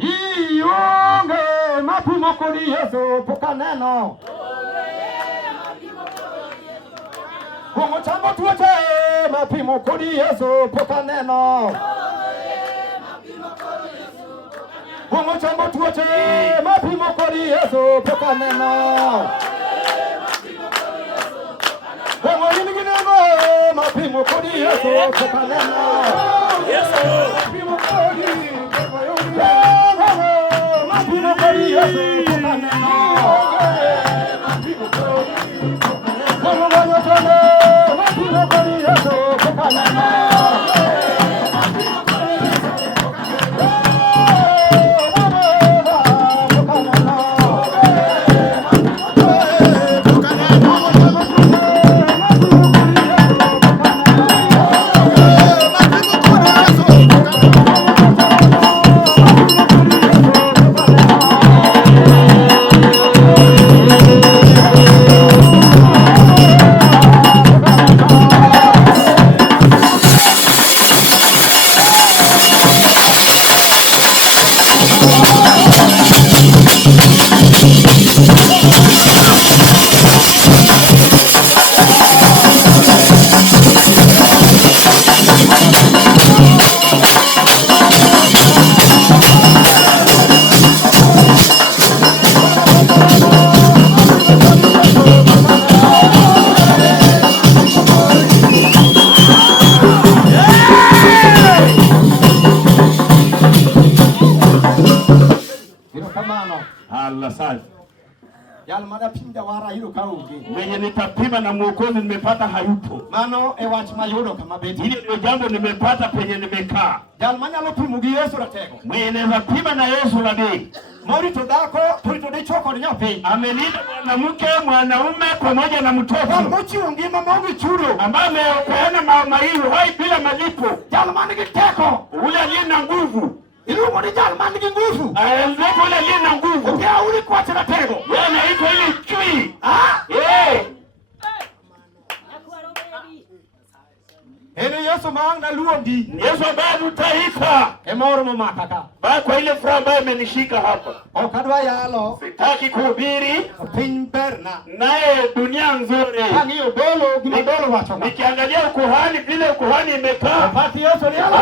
ionge mapimo kodi Yesu pokaneno Kongo chambo tuoche mapimo kodi Yesu pokaneno Kongo chambo tuoche mapimo kodi Yesu pokaneno Kongo yiniginemo mapimo kodi Yesu pokaneno mapimo kodi mapimo kodi Yesu pokaneno Kongo ganyochone mapimo kodi Yesu pokaneno Mwenye nitapima na Mwokozi nimepata hayupo. Mano ewach mayudo kama beti. Hili ndio jambo nimepata penye nimekaa. Jalmanya lo pimo gi Yesu ratego. Mwenye naweza pima na Yesu radhi. Mori to dako, pori to dicho kod nyathi. Amelinda mwanamke, mwanaume pamoja na mtoto. Mochiwo ngima mongi chudo. Ambaye amepeana maumaili hai bila malipo. Jalmanya gi teko. Ule aliye na nguvu. Ilumo ni jalmanya gi nguvu. Ndio ule aliye na nguvu. Ukia uli kwa ratego. Wewe na iko ile chui. Ene Yesu maana luondi. Yesu bado taifa. Emoro mamakaka. Ba kwa ile furaha ambayo imenishika hapa. Okadwa yalo. Sitaki kuhubiri Pinberna. Naye dunia nzuri. Hangiyo dolo gimodolo wacho. Nikiangalia ukuhani vile ukuhani imekaa. Pati Yesu ni yalo.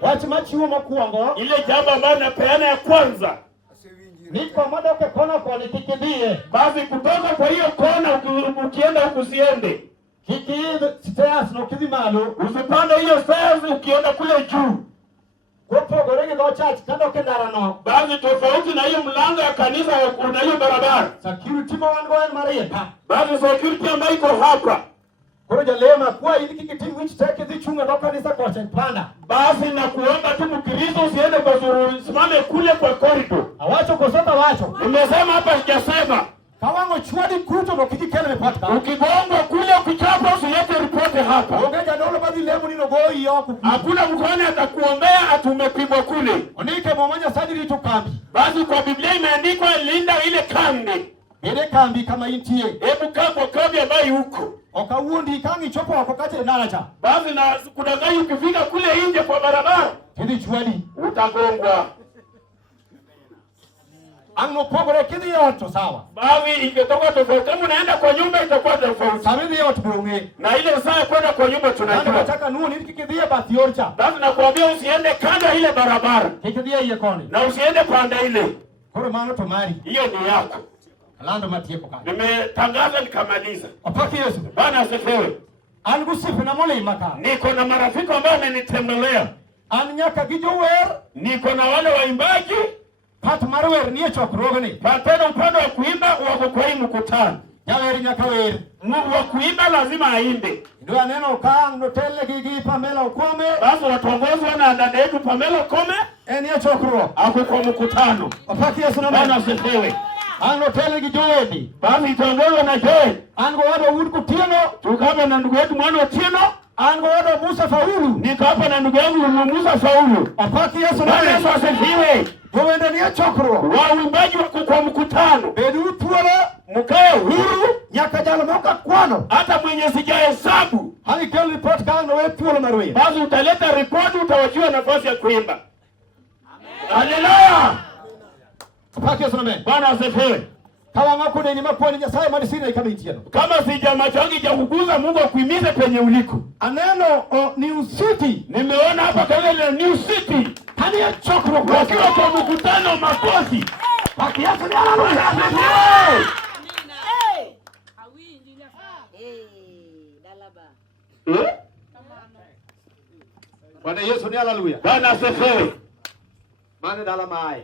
Wachi machiwo mokuongo. Ile jambo ambayo napeana ya kwanza. Niko madoke kona kwa nikikibie. Basi kutoka kwa hiyo kona ukienda ukusiende. Kiki stairs no kizi malo. Usipande hiyo stairs ukienda kule juu. Kupo gorenge do church kando kendara no. Basi tofauti na hiyo mlango ya kanisa na hiyo barabara. Security mo wango en marieta. Basi security ambayo iko hapa. Kwa lema kwa ili kikitimu which take the chunga do kanisa kwa panda. Basi na kuomba tu Mkristo usiende kwa zuru, simame kule kwa corridor. Awacho kosota wacho. Nimesema hapa sijasema. Kawango chwadi kuto ndo kikikele mepata. Ukigongwa kule ukichapa usilete ripoti hapa. Ongeja dolo bazi lemu nino goi yoku. Hakuna mkoani atakuombea atumepigwa kule. Onike mwamanya sajili ito kambi. Basi kwa Biblia imeandikwa linda ile kambi. Ile kambi kama intie. Hebu kaa kwa kambi ambayo huko. Okawundi kangi chopo wako kati nalacha. Basi na kudangai ukifika kule nje kwa barabara. Hindi chwali. Utagongwa. Ango pogore kidi yoto sawa. Bawi ingetoka tofauti. Kama unaenda kwa nyumba itakuwa tofauti. Sabidi yoto bunge. Na ile saa kwenda kwa nyumba tunajua. Nataka nuo nini kikidhia basi yorcha. Basi nakwambia usiende kanda ile barabara. Kikidhia ile koni. Na usiende panda ile. Kore maana tomari. Hiyo ni yako. Kalando matieko kani. Nimetangaza nikamaliza. Apaki Yesu. Bwana asifiwe. Angusifu na mole imaka. Niko na marafiki ambao wamenitembelea. Anyaka gijower. Niko na wale waimbaji. Pat marwer niye chokrogani. Patena upande wa kuimba wako kwa hii mkutano. Yaweri nyaka wer. Wa kuimba lazima aimbe. Ndio neno kang notele gigi Pamela Okome. Basi watongozwa na dada yetu Pamela Okome. Niye chokro. Ako kwa mkutano. Apaki Yesu na Bwana asifiwe. Ano tele gijoedi. Basi itongozwa na Joel. Ango wado Wood Tieno. Tukapa na ndugu yetu mwana Otieno. Ango wado Musa Faulu. Niko hapa na ndugu yangu Musa Faulu. Apaki Yesu na Bwana asifiwe. Wende ni chokro. Wa uimbaji wako kwa mkutano. Bedu tuwala. Mkae huru. Nyaka jalo moka kwano. Hata mwenye sijahesabu. Halikeli report kano we tuwala marwe. Basi utaleta ripoti utawajua nafasi ya kuimba. Haleluya. Paki Yesu name. Bwana asifiwe. Kama ngako ni makuwa ni Nyasaye malisina ikamitiano. Kama sija macho yangu kukuguza Mungu akuhimize penye uliko. Aneno New City. Nimeona hapa kama New City. Hadi ya chokro. Wakiwa kwa mkutano makofi. Paki Yesu ni haleluya. Bwana Yesu ni haleluya. Bwana asifiwe. Maana dalama hai.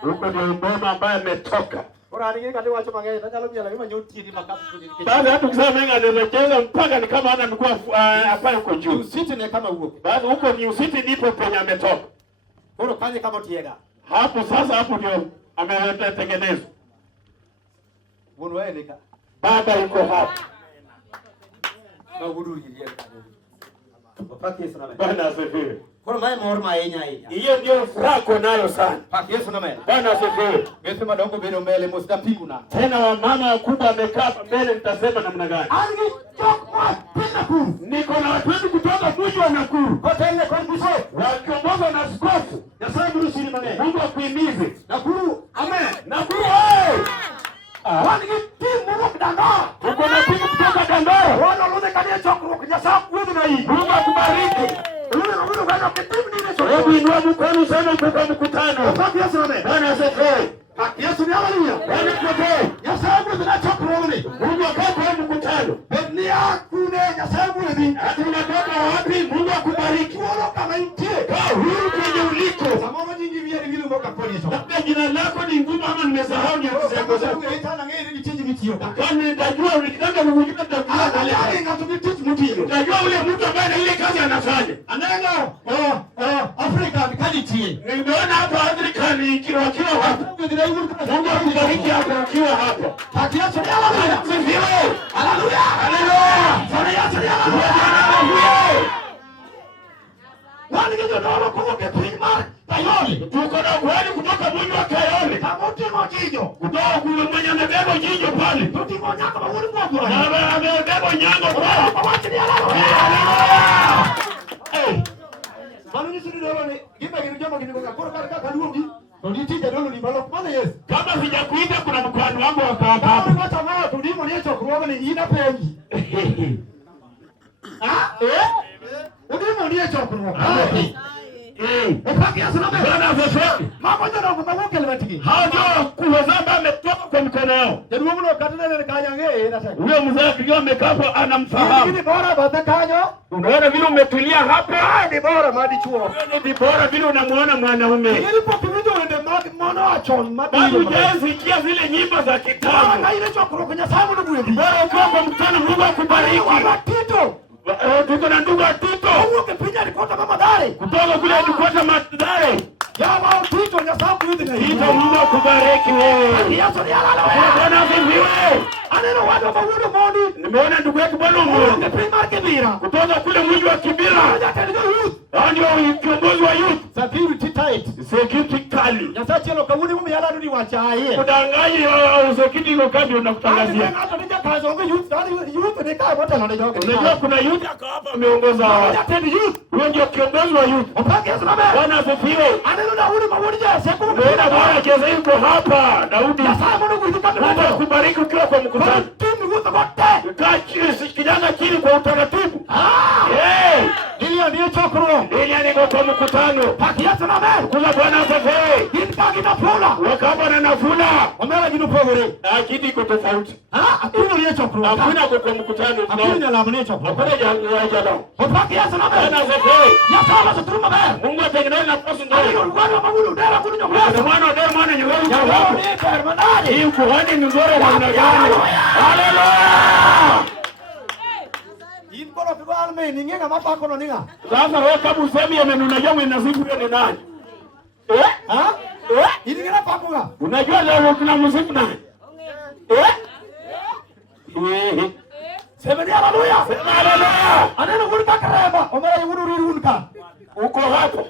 Huko ndio mbona ambaye ametoka. Ora ningi kati wacho mangai natalo bila mimi nyuti ni makapu kujirike. Basi hata kusema mengi anaweza mpaka ni kama ana mkuu afanye huko juu. New City ni kama huko. Basi huko New City ndipo penye ametoka. Ora kanye kama tiega. Hapo sasa hapo ndio ametengenezwa. Bono wewe nika. Baba yuko hapo. Na huduri yeye. Paki Yesu name. Bwana asifiwe. Kwa maana morma yenya. Hiyo ndio furaha nayo sana. Paki Yesu name. Bwana asifiwe. Yesu madongo bado mbele msidapigu na. Tena wamama wakubwa amekaa mbele nitasema namna gani? Angi chokwa pina ku. Niko na watu wengi kutoka mji wa Nakuru. Hoteli kwa biso. Wakiongozwa na askofu. Nyasaye Mungu siri mane. Mungu akuhimize. Nakuru. Amen. Nakuru wewe. Wangi timu mkdanga. Uko na timu kutoka Dandora. Wana lode kania chokro kunyasa kuwedu na hii. Mungu akubariki. Ule bwana kitimu ni chokro. Hebu inua mkono sana kwa mkutano. Paki Yesu name. Bwana asifiwe. Paki Yesu ni haleluya. Bwana asifiwe. Nyasaye Mungu na chokro ni. Mungu akapo mkutano. Benia kune Nyasaye Mungu ni. Hata unatoka wapi Mungu akubariki. Wala kama intie. Kaa huru kwenye uliko. Samama nyingi vile vile mboka kwa Yesu. Labda jina lako ni ngumu ama nimesahau ndio kusema sasa. Itaana ngeni vichinji vitio. Kwani nitajua ulikitaka kujua nitakuja Hali ngatubitu mtio. Najua ule mtu ambaye ile kazi anafanya. Ananga Afrika bikalitie. Nimeona hapa Afrika ni kila hapa. Mungu akubariki hapo ukiwa hapo. Paki Yesu ni haleluya. Asifiwe. Haleluya. Haleluya. Sana Yesu ni haleluya. Wani kijo nolo kuke primar Kayole. Tuko na kweli kutoka mji wa Kayole. Kamuti mojijo. Kutoka kule mwenye amebeba jijo pale. Tuti monyaka mawuri kwa. Na amebeba nyango pale. Kwa watu ni haleluya. Eh. Manu ni siri dolo ni. Gimba kinijama kinikoka. Koro karika kaluongi. Tolitija dolo ni balok mana Yesu. Kama sijakuita kuna mkwano wangu wa kaka hapa. Kama wacha mao tulimo ni hicho kuoga ni ina pengi. Udimo ni hicho kuoga. Upaki Yesu na Bwana asifiwe. Mama ndio kwa woke lebatiki. Hao ndio kuwazamba ametoka kwa mkono yao. Ndio mno katana ile kanyange na sasa. Huyo mzee akiwa amekaa hapo anamfahamu. Ni bora bata kanyo. Unaona vile umetulia hapa? Ni bora madi chuo. Ni bora vile unamuona mwanaume. Nilipo kimejo ende mono achon madi. Bado hujasikia zile nyimbo za kitambo. Na ile chokoro kwenye samu ndugu yetu. Bora ukiwa kwa mkutano Mungu akubariki. Tito. Tuko na ndugu Tito. Uke pinya ripota mama dare. Kutoka kule Dukota Madare. Jamaa Tito na samu hizi na Tito Mungu akubariki wewe. Yesu ni haleluya. Bwana asifiwe. Aneno watu wa Mungu Mondi. Nimeona ndugu yetu Bwana Mungu. Uke pinya Kibira. Kutoka kule mji wa Kibira. Ndio kiongozi wa youth. Security tight. Security kali. Nyasache lo kawuni mu yala ndio wachaye. Kudanganyi au security ilo kadi unakutangazia. Hata nija kazo ngo youth ni kama hata na ndio. Unajua kuna youth hapa ameongoza. Huyo ndio kiongozi wa youth. Upaki Yesu nabe. Bwana asifiwe. Aneno Daudi mawuri je siku. Bwana Bwana keza yuko hapa. Daudi. Sasa Mungu kutoka Mungu akubariki ukiwa kwa mkutano. Timu nguzo kote. Kachi kijana chini kwa utaratibu. Ndio ndio chokro. Ndio niko kwa mkutano. Paki Yesu nabe. Kula Bwana asifiwe. Nipaki na fula. Wakaba na nafuna. Wamela jinu pogore. Akidi iko tofauti. Hakuna ndio chokro. Hakuna kwa mkutano. Hakuna la mwenye chokro. Hakuna jana. Upaki Yesu nabe. Bwana asifiwe. Yasala suturuma be. Mungu atengeneze nafasi ndio. Alikuwa Mungu ndara kunywa kwa. Mwana nyumbani. Hii Hii kuhani ni ngore namna gani? Haleluya! Inkono kwa alme ningenga mapa kono ninga. Sasa wewe kama usemi amenunajua mwenasifu yeye ni nani? Iningena pakunga. Unajua leo kuna msifu nani? Semeni haleluya. Sema haleluya. Aneno kulika kareba. Omera yuru rirunka. Uko hapo.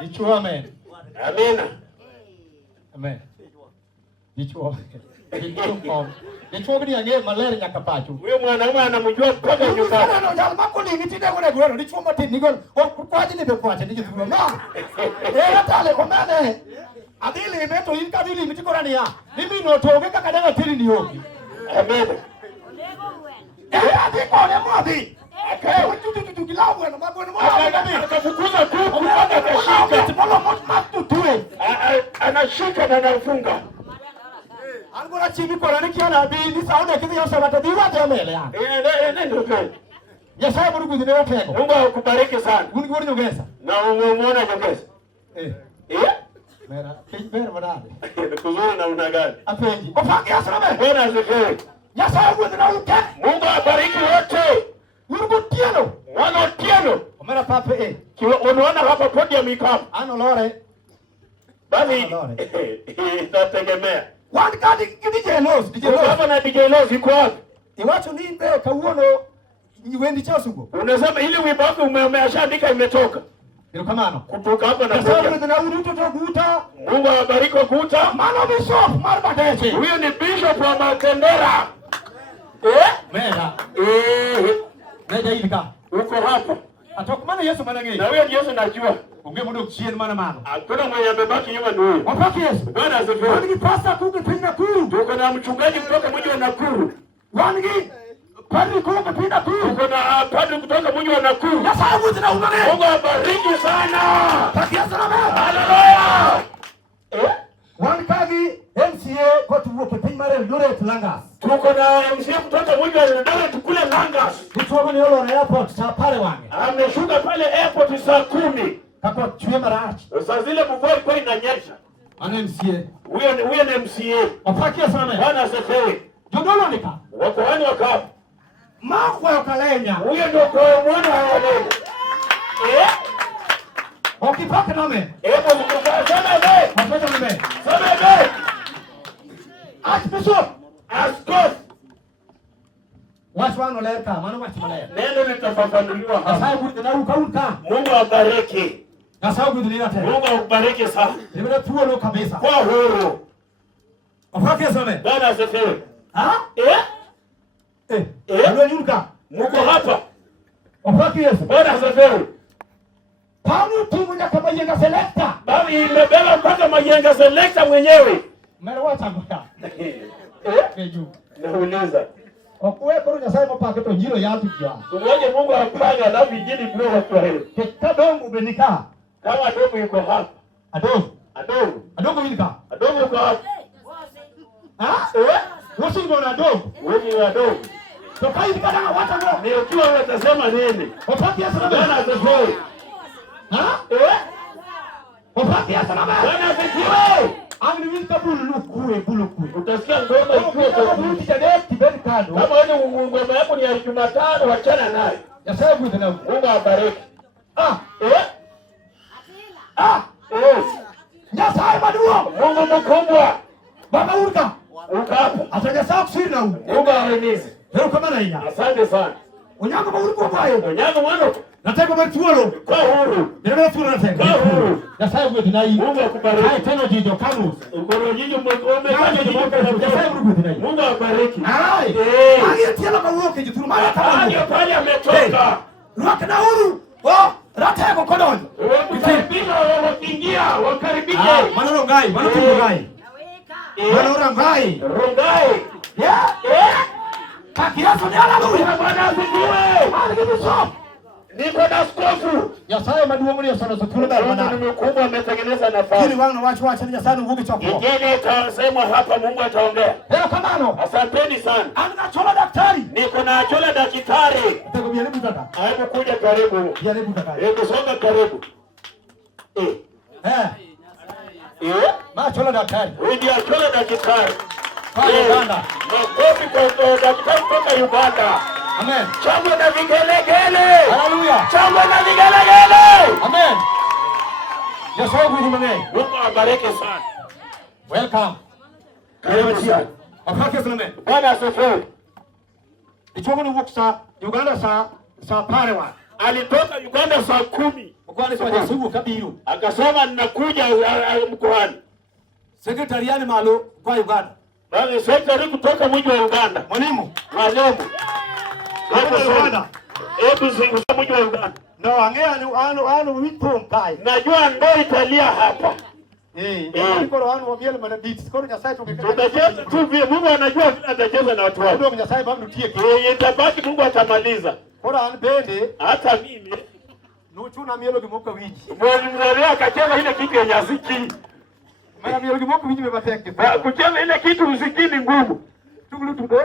Ichua amen. Amina. Amen. Dichuo. Dichuo ni ange maler nyaka pacho. Huyo mwanaume anamjua mpaka nyumbani. Sana jal makoni nitinde kule gwero dichuo matin nigol kwaji ni bekwache ni jithuo ma. Tale komane. Adili meto inkadili mitikorani ya. Mimi no toge kaka daga tili ni hoki. Amina. Adi kone mwabi. Wajudu kilabu na mabwana mwabi. Akafukuza kuku mpaka akashika. Mbona mtu tuwe. Anashika na anafunga. Angora chibi korani kiana bi ni sauna kizi yosha batadiwa temele ya. Ndio gani? Yesaya Mungu ndine watego. Mungu akubariki sana. Mungu wori nyongeza. Na umuona nyongeza. Mera, mera madade. Kuzuri na una gani? Apenji. Opange asana me. Bwana asifiwe. Yesaya Mungu ndine ute. Mungu abariki wote. Mungu tieno. Wana tieno. Omera pape Unaona hapa podium iko hapa. Ano lore. Bali itategemea. One kadi DJ Los, DJ Los. Hapa na DJ Los iko hapa. Iwacho nimbe kauono wendi chosugo. Unasema ili wimbo wako umeashaandika imetoka. Ndio kamano. Kutoka hapa na Yesaya podium. Mungu ndine uruto tokuta. Mungu awabariki kuta. Mano bishop Marbadeche. Huyo ni bishop wa Makendera. Mera. Meja ilika. Uko hapa. Atokumana Yesu manange. Na huyo Yesu najua. Unge mudo chien mana mano. Hakuna mwenye amebaki nyuma ni huyo. Wapaki Yesu. Bwana asifiwe. Wangi pasta kuke pinda kuru. Tuko na mchungaji kutoka mji wa Nakuru. Wangi padri kuke pinda kuru. Tuko na padri kutoka mji wa Nakuru. Yesaya Mungu ndine umane. Mungu awabariki sana. Paki Yesu na mera. Haleluya. Wangi kagi MCA kotu wuke pinmare Eldoret Langas. Tuko na MCA kutoka mji wa Eldoret tukule Langas. Dichuo ni Olore Airport cha pale wange. Ameshuka pale airport saa 10. Kako chwe marach. Saa zile mvua ilikuwa inanyesha. Ana MCA. Huyo ni MCA. Wapaki Yesu na mera. Bwana asifiwe. Jodolo nika. Wakoani wakapo. Makwa yokalenya. Huyo ndio kwa mwana wa leo. Okipaka na me. Hebu mkutana naye. Wapeta na me. Sema naye. Archbishop. Askofu. Watu wano leka. Mano watu malaya. Neno litafafanuliwa hapa. Yesaya Mungu ndine uka. Mungu awabariki. Yesaya Mungu ndine ate. Mungu akubariki sana. Nimena tuo lo kabisa. Kwa huru. Wapaki Yesu na me. Bwana asifiwe. Alwe nyuka. Muko hapa. Wapaki Yesu. Bwana asifiwe. Pamu timu nyaka mayenga selector. Bali imebeba mpaka Mayenga selector mwenyewe. Mera wacha ngoka. Keju. Nauliza. Okuwe koru Nyasaye mopake to njiro yatu jwa. Tungoje Mungu apange alafu injili ndio watu wa heri. Kadongo benika. Kama dogo yuko hapa. Adongo. Adogo benika. Adogo yuko hapa. Wosi ngo na adongo. Wewe ni adogo. To kai kana wata ngo. Ni ukiwa wewe utasema nini? Wapaki Yesu na Bwana asifiwe. Wapaki Yesu na Bwana asifiwe. Angni winka bulu kuwe. Utasikia ngoma ikiwa kwa Bulu kijade kibeni kando. kama wewe ngoma yako ni ya Jumatano wachana naye. Yesaya Mungu ndine. Mungu awabariki. Nyasaye maduo. Mungu mkubwa. Baba urka. Ukapa. Atanya saa kusiri na u. Mungu awahimize. Hero kama na inya. Asante sana. Unyango ba urko kwayo. Onyago mwana Nataka ba tuolo. kwa huru. Ndio tuolo nataka. Kwa huru. Yesaya Mungu ndine. Mungu akubariki. Hai tena jijo kamu. Ukoro nyinyi mmekome Kaje kama jijo Yesaya Mungu ndine. Mungu awabariki. Hai. Angi tiela ba uoke jituru mara kama. Ndio pale ametoka. Ruaka na huru. Ratego koloni. Wakaribisha wakiingia, wakaribisha. Manoro ngai, manoro ngai. Manoro ngai. Rongai. Kakiaso ni haleluya. Bwana asifiwe. Haleluya. Niko na askofu. Yesaya maduo muri sana sotule ba Mungu bana. ni mkubwa ametengeneza nafasi. Kili wangu wacha ni Yesaya ngugi choko. Ingine itasemwa hapa Mungu ataongea. Hero kamano. Asanteni sana. Anga chola daktari. Niko na chola daktari. Nataka biaribu tata. Hebu kuja karibu. Biaribu tata. Hebu songa karibu. Ma chola daktari. Huyu ndiye chola daktari. Kwa Uganda. Makofi kwa daktari kutoka Uganda. Amen. Changwe na vigelegele. Haleluya. Changwe na vigelegele. Amen. Yesaya ngugi mane. Mungu awabariki sana. Welcome. Karibu sana. Afake sana. Bwana asifiwe. Ichoko ni wuksa Uganda sa pare wa. alitoka Uganda saa 10. Mkwani kwa jasugu kabiru. Akasema ninakuja mkoani. Sekretariani malo kwa Uganda. Bali sekretari kutoka mji wa Uganda. Mwalimu. Hapo Uganda. Hebu zingu mji wa Uganda. No, anu wipo mkai. Najua ndo Italia hapa. Niko wanu wa miele mana beats. Sikoro Nyasaye tutacheza tu vile Mungu anajua vile atacheza na watu wake. Ndio Nyasaye babu nutie ke. Itabaki Mungu atamaliza. Kora an bende hata mimi nuchuna mielo gimoka wiji. Mwalimu akacheza ile kitu ya nyaziki. Mara mielo gimoka wiji mebateke. Kucheza ile kitu usikini ngumu. Tungulu tude.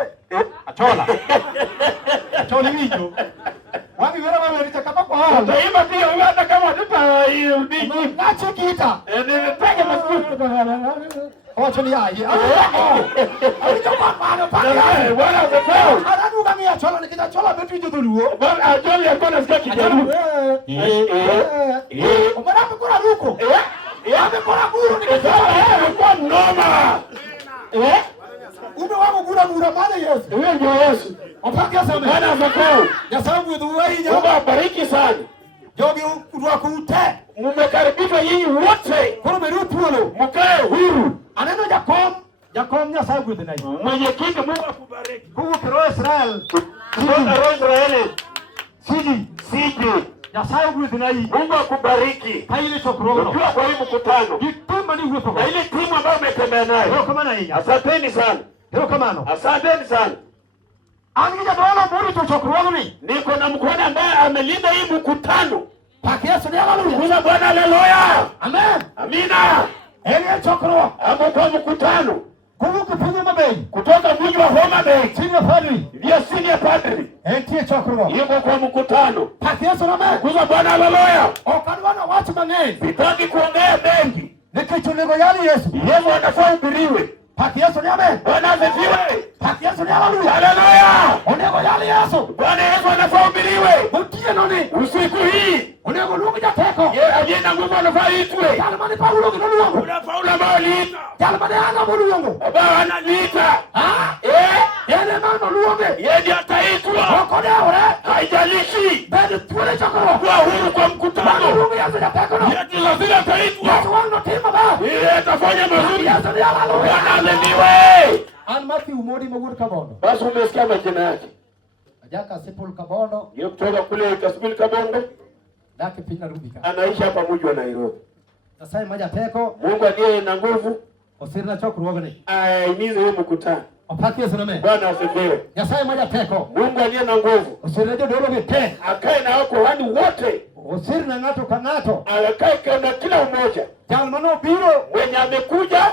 Achola. Achola hiyo. Wapi vera wewe nitakapa kwa hao. Utaimba pia hata kama tupa hiyo bigi. Nacho kita. Nitapige masuku. Wacha ni ai. Alitoka mano pale. Bwana usafao. Ananuka mia chola nikita chola betu hiyo duluo. Bwana ajoli akona sikia kijaru. Omara mkura ruko. Amekora buru nikita. Kwa noma. Ume wangu gura maana Yesu. Wewe ndio Yesu. Opake sana. Bwana usafao. Ya sababu ndio wewe hiyo. Mungu abariki sana. Jogi urwako ute. Mmekaribishwa nyinyi wote. Kono merutu walo. Mkae huru. Aneno Jakom Nyasaye gwedhe na hiyo. Mwenyekiti Mungu akubariki. Kuwu kero Israel. Kutoka Israeli. Siji. Nyasaye gwedhe na hiyo. Mungu akubariki. Kaile chokrono. Ukiwa kwa hii mkutano. Kituma ni uwepo. Na ile timu ambayo umetembea nayo. Leo kama na hiyo. Asanteni sana. Leo kama no. Asanteni sana. Angija dola muri chokrono ni. Niko na mkono ambaye amelinda hii mkutano. Paki Yesu ni haleluya. Kuna Bwana haleluya. Amen. Amina. Elia chokro. Hapo kwa mkutano. Kuwu kupiga mabei. Kutoka mji wa Homa Bay. Senior padri. Ndio senior padri. Etie chokro. Yuko kwa mkutano. Paki Yesu na amen. Kuna Bwana haleluya. Okanwana watu mangeni. Sitaki kuongea mengi. Nikichunego yali Yesu. Yesu anafaa ubiriwe. Paki Yesu ni amen. Bwana asifiwe. Paki Yesu ni haleluya. Haleluya. Onego yali Yesu. Bwana Yesu anafaa ubiriwe. Utie noni. Usiku hii. Onego lugu jateko. Yeye ajina nguvu anafaa itwe. Jalmani Paulo kinoluongo. Kuna Paulo ambao aliita. Jalmani ana muluongo. Ambao analiita. Ele mano luonge. Yeye ndiye ataitwa. Okode ore. Haijalishi. Bede tuwele chakoro. Kwa huru kwa mkutano. Lugu Yesu jateko no. Yeye lazima ataitwa. Yesu wangu tima ba. Yeye atafanya mazuri. Yesu ni haleluya. Bwana asifiwe. An Matthew Modi Mawur Kabondo. Basi umesikia majina yake. Ajaka Sipul Kabondo. Yeye kutoka kule Kasipil Kabondo. Daki pina rubika. Anaishi hapa mji wa Nairobi. Nasai maja teko. Mungu aliye na nguvu. Osirna chokro wagani. Aimize huu mkutano. Opaki Yesu na me. Bwana asifiwe. Nasai maja teko. Mungu aliye na nguvu. Osirna jo dolo te. Akae na wako wani wote. Osirna ngato kanato. Akae na kila mmoja. Jalmano biro. Mwenye amekuja.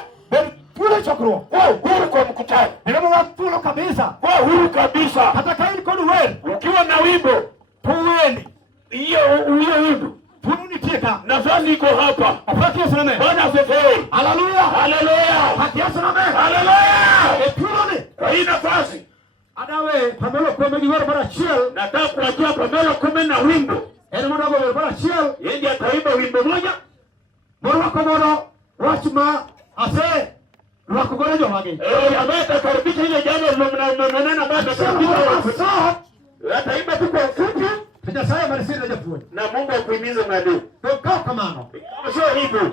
Tuwele chokro. Kwa huru kwa mkutano. Nilemo watulo kabisa. Kwa huru kabisa. Hata kaini kodu wen. Ukiwa na wimbo. Tuweni. Hiyo wimbo. Tununi tieka. Nafasi iko hapa. Opaki Yesu na me. Bwana asifiwe. Haleluya. Haleluya. Opaki Yesu na me. Haleluya. Tununi. Kwa hii nafasi. Adawe pamelo kwa mejiwara para chiel. Nataka kuachia Pamelo 10 na wimbo. Ene mwana kwa para chiel. Yeye ndiye ataimba wimbo moja. Mwana kwa mwana. Wachima. Ase. Rwako gore jo wage. Ambaye atakaribisha ile jambo mnanena baada Sawa. ataimba tu kwa ufupi Pija saya marisiri na jafuwe. na Mungu akuhimize mnadu. Kwa kamano. Sio hivyo.